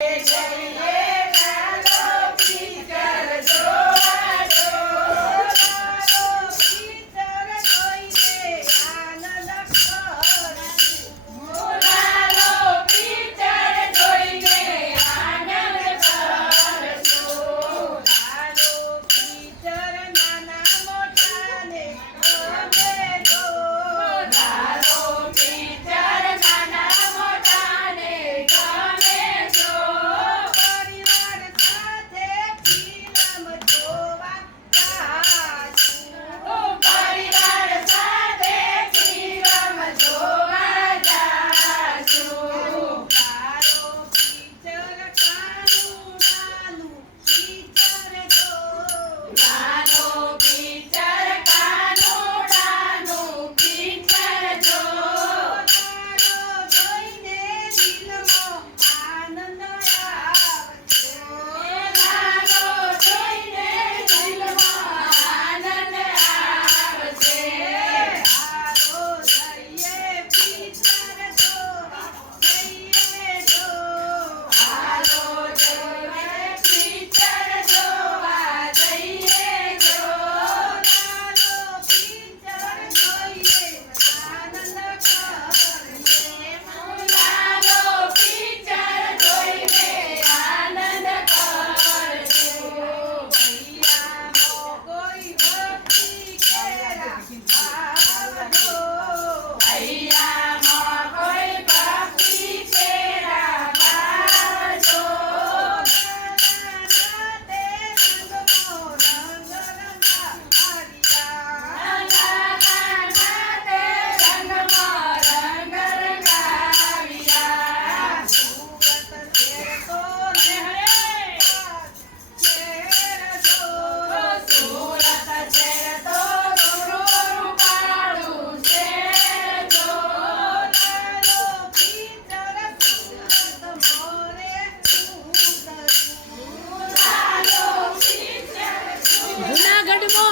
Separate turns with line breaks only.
Yeah.
வேண்டுமோ